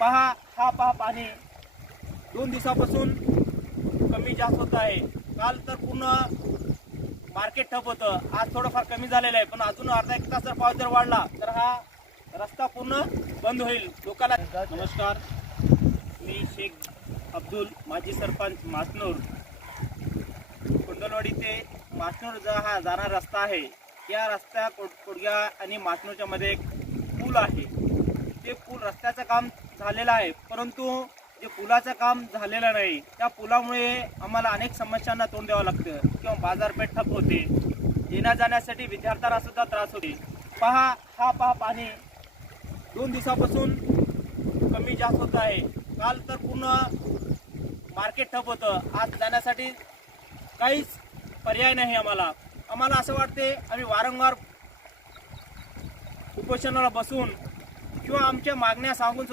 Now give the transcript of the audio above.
पहा हा पहा पाणी. दोन दिवसापासून कमी जास्त होत आहे. काल तर पूर्ण मार्केट ठप होतं. आज थोडंफार कमी झालेलं आहे. पण अजून अर्धा एक तास जर पाऊस जर वाढला तर हा रस्ता पूर्ण बंद होईल. लोकांना नमस्कार. मी शेख अब्दुल माजी सरपंच मासनूर. कुंडलवाडी ते मासनूर जा हा जाणारा रस्ता आहे. या रस्त्या कोड कोडग्या आणि मासनूरच्या मध्ये एक पूल आहे. ते पूल रस्त्याचं काम झालेला आहे. परंतु जे पुलाचं काम झालेलं नाही त्या पुलामुळे आम्हाला अनेक समस्यांना तोंड द्यावं लागतं. किंवा बाजारपेठ ठप होते. येण्या जाण्यासाठी विद्यार्थ्यांना सुद्धा त्रास होते. पहा हा पहा पाणी. दोन दिवसापासून कमी जास्त होत आहे. काल तर पूर्ण मार्केट ठप होतं. आज जाण्यासाठी काहीच पर्याय नाही आम्हाला. आम्हाला असं वाटते आम्ही वारंवार उपोषणाला बसून किंवा आमच्या मागण्या सांगून